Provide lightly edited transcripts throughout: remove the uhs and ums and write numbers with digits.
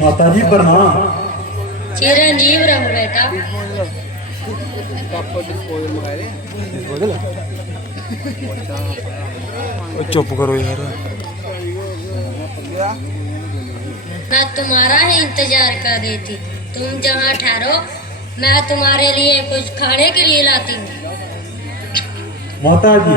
माता जी प्रणाम। चिरंजीव रहो बेटा। चुप करो यार। मैं तुम्हारा ही इंतजार कर रही थी। तुम जहाँ ठहरो, मैं तुम्हारे लिए कुछ खाने के लिए लाती हूँ। माता जी,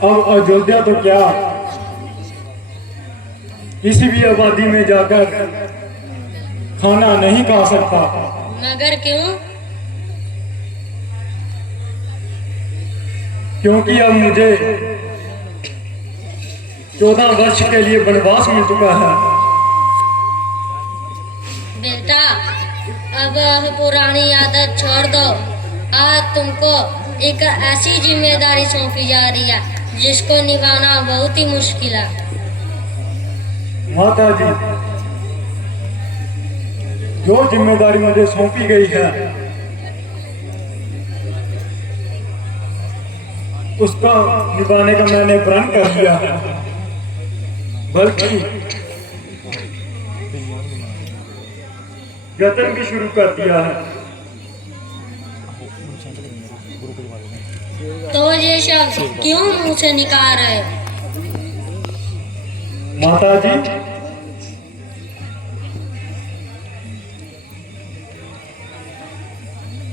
अब अयोध्या तो क्या, किसी भी आबादी में जाकर खाना नहीं खा सकता। मगर क्यों? क्योंकि अब मुझे 14 वर्ष के लिए वनवास मिल चुका है। बेटा, अब पुरानी आदत छोड़ दो। आज तुमको एक ऐसी जिम्मेदारी सौंपी जा रही है जिसको निभाना बहुत ही मुश्किल है। माता जी, जो जिम्मेदारी मुझे सौंपी गई है उसका निभाने का मैंने प्रण कर लिया है, बल्कि यत्न भी शुरू कर दिया है। तो ये शब्द क्यों मुंह से निकाल रहे? माता जी,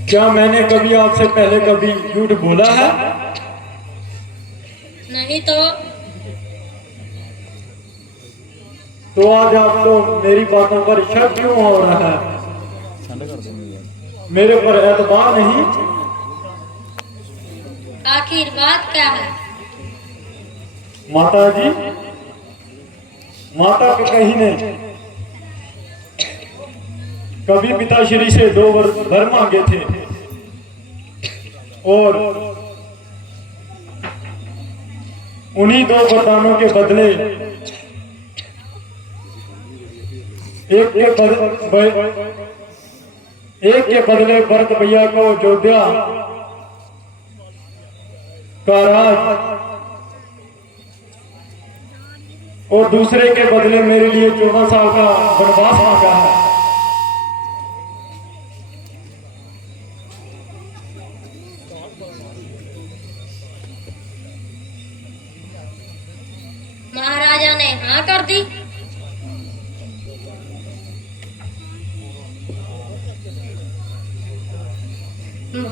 क्या मैंने कभी आपसे पहले कभी झूठ बोला है? नहीं तो आज आपको मेरी बातों पर शक क्यों हो रहा है? मेरे पर एतबार नहीं? आखिर बात क्या है? माता जी, माता के कहीं ने कभी पिताश्री से 2 वर मांगे थे और उन्हीं 2 वरदानों के बदले एक के बदले भरत भैया को अयोध्या का राज और दूसरे के बदले मेरे लिए 14 साल का वनवास मांगा है। महाराजा ने हाँ कर दी?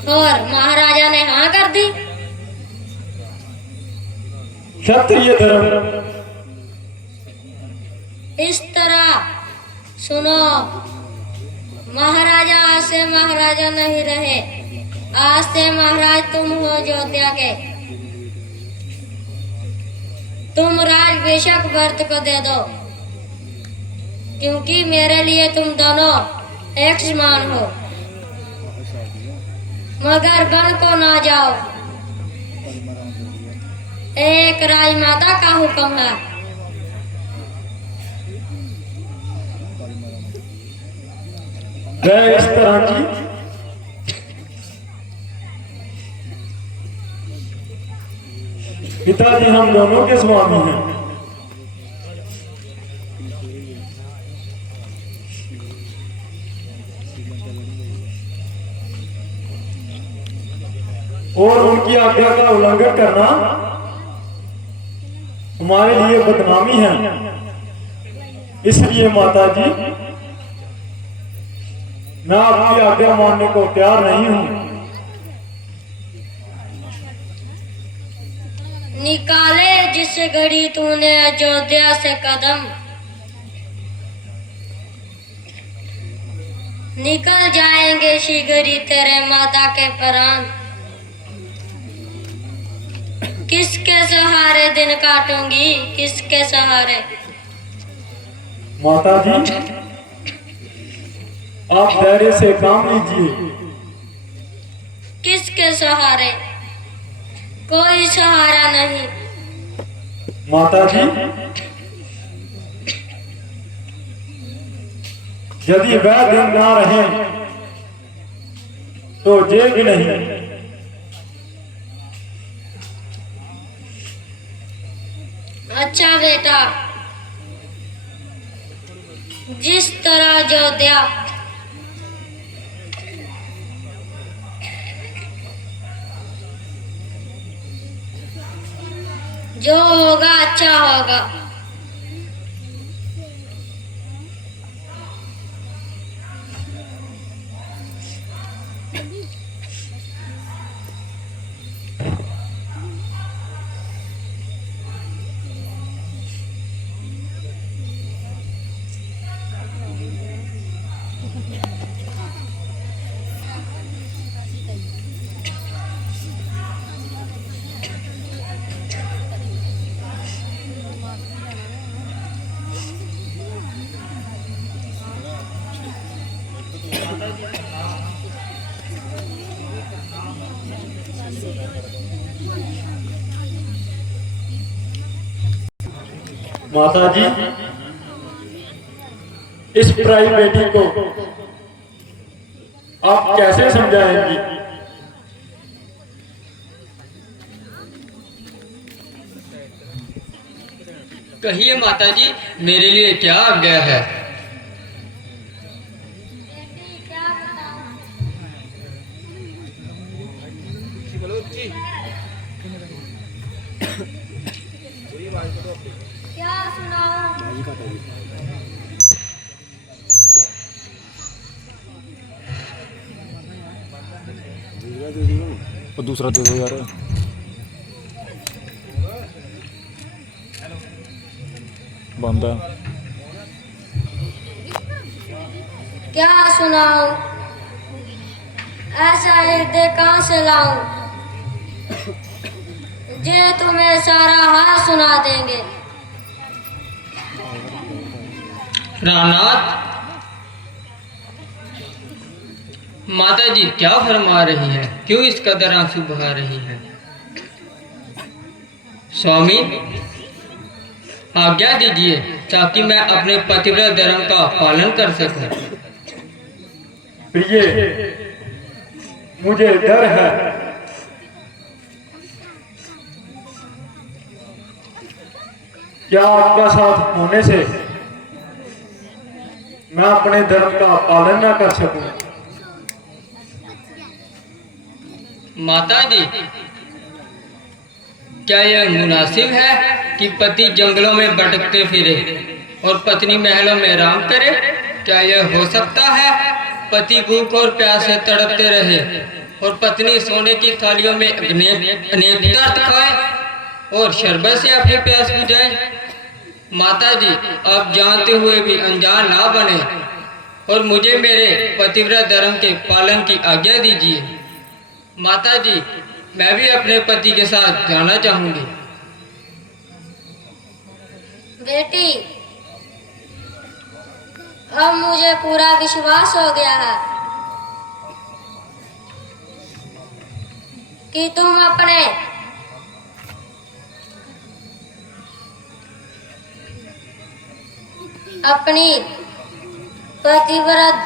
और महाराजा ने हाँ कर दी? क्षत्रिय धर्म। इस तरह सुनो, महाराजा आज से महाराजा नहीं रहे। आज से महाराज तुम हो अयोध्या के। तुम राज बेशक भरत को दे दो, क्योंकि मेरे लिए तुम दोनों एक समान हो। मगर बन को ना जाओ, एक राजमाता का हुक्म है। वह इस तरह की पिताजी हम दोनों के स्वामी हैं। और उनकी आज्ञा का उल्लंघन करना हमारे लिए बदनामी है। इसलिए माता जी, मैं आपकी आज्ञा मानने को तैयार नहीं हूं। निकाले जिस घड़ी तूने अयोध्या से कदम, निकल जाएंगे शीघ्र तेरे माता के प्राण। किसके सहारे दिन काटूंगी, किसके सहारे? माता जी, आप धैर्य से काम लीजिए। किसके सहारे? कोई सहारा नहीं। माता जी, यदि वह दिन ना रहे तो ये भी नहीं। बेटा, जिस तरह अयोध्या जो होगा अच्छा होगा। माता जी, इस पराई बेटी को आप कैसे समझाएंगी? कहिए माता जी, मेरे लिए क्या आज्ञा है? क्या सुनाऊं? और दूसरा दे दो यार। बंद है। क्या सुनाऊं? ऐसा हृदय कहाँ से लाऊं जे तुम्हें सारा हाल सुना देंगे। रामनाथ, माता जी क्या फरमा रही है? क्यों इस कदर आंसू बहा रही है? स्वामी, आज्ञा दीजिए ताकि मैं अपने पतिव्रत धर्म का पालन कर सकूं। प्रिय, मुझे डर है क्या आपका साथ होने से मैं अपने धर्म का पालन न कर सकूं। माता जी, क्या यह मुनासिब है कि पति जंगलों में भटकते फिरे और पत्नी महलों में आराम करे? क्या यह हो सकता है? पति भूख और प्यास से तड़पते रहे और पत्नी सोने की थालियों में अनेक दर्द खाए और शरबत से अपनी प्यास बुझाए। माता जी, आप जानते हुए भी अनजान ना बने और मुझे मेरे पतिव्रत धर्म के पालन की आज्ञा दीजिए। माता जी, मैं भी अपने पति के साथ जाना चाहूंगी। बेटी, अब मुझे पूरा विश्वास हो गया है कि तुम अपनी पतिव्रत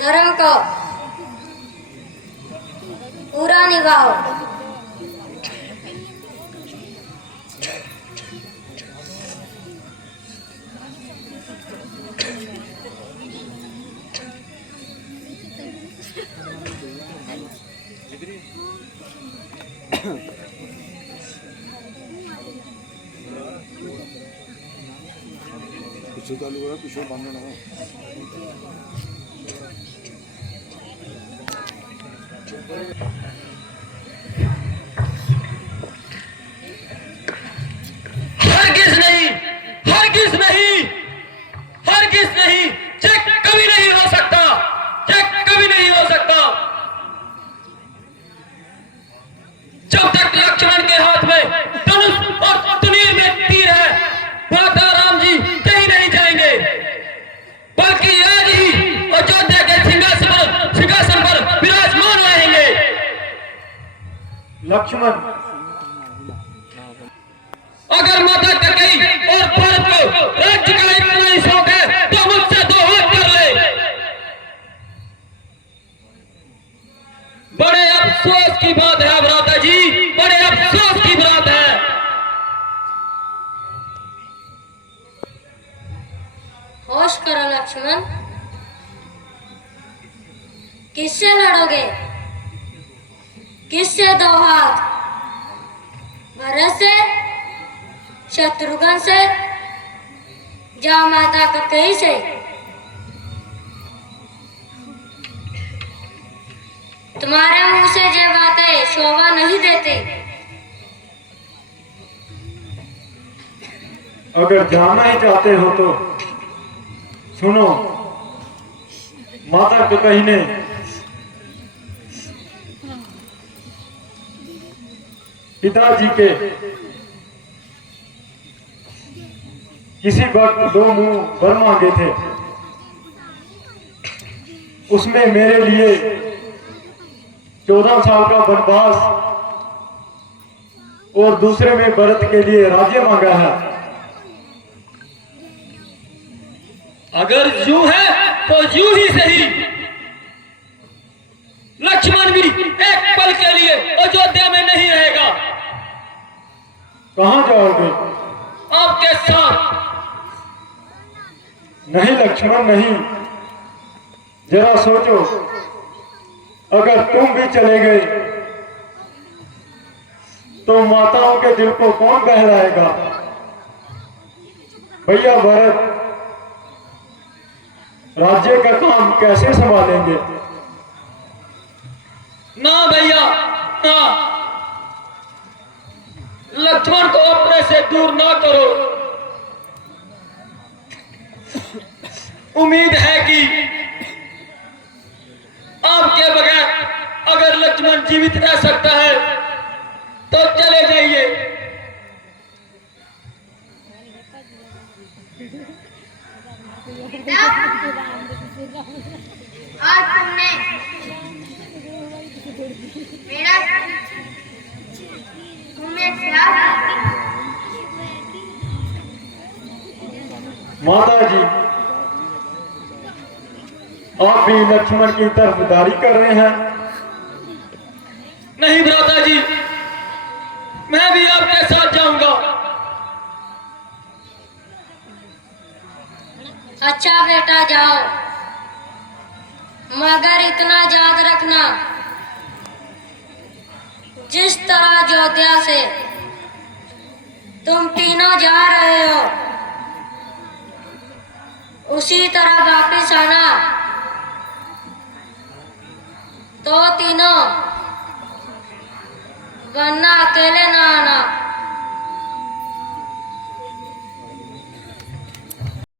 धर्म को पूरा निभाओ। पीछे चालू है, पीछे बंद ना हो। हरगिज़ नहीं, हरगिज़ नहीं, हरगिज़ नहीं, ये कभी नहीं हो सकता, ये कभी नहीं हो सकता। जब तक लक्ष्मण के हाथ में धनुष और तुनीर में तीर है, माता राम जी कहीं नहीं जाएंगे, बल्कि आज ही अयोध्या के सिंहासन पर विराजमान रहेंगे। लक्ष्मण, अगर माता ककई और भारत को राज्य का इतना ही शौक है तो मुझसे दो हाथ कर ले। बड़े अफसोस की बात है भ्राता जी, बड़े अफसोस की बात है। किससे 2 हाथ? भरत से, शत्रुघ्न से, या माता ककेई से? तुम्हारे मुंह से ये बातें शोभा नहीं देती। अगर जानना ही चाहते हो तो सुनो। माता ककेई ने पिताजी के किसी वक्त 2 मुंह वर मांगे थे। उसमें मेरे लिए 14 साल का वनवास और दूसरे में भरत के लिए राज्य मांगा है। अगर यूं है तो यूं ही सही। लक्ष्मण भी एक पल के लिए अयोध्या में नहीं रहेगा। कहां जाओगे? आपके साथ। नहीं लक्ष्मण नहीं, जरा सोचो, अगर तुम भी चले गए तो माताओं के दिल को कौन बहलाएगा? भैया भरत राज्य का काम कैसे संभालेंगे? ना भैया ना, लक्ष्मण को अपने से दूर ना करो। उम्मीद है कि आपके बगैर अगर लक्ष्मण जीवित रह सकता है तो चले जाइए। आज तुमने मेरा तुम्हें प्यार। माता जी, आप भी लक्ष्मण की तरफदारी कर रहे हैं? नहीं भ्राता जी, मैं भी आपके साथ जाऊंगा। अच्छा बेटा जाओ, मगर इतना याद रखना, जिस तरह अयोध्या से तुम तीनों जा रहे हो उसी तरह वापिस आना। तो तीनों, वरना अकेले ना आना।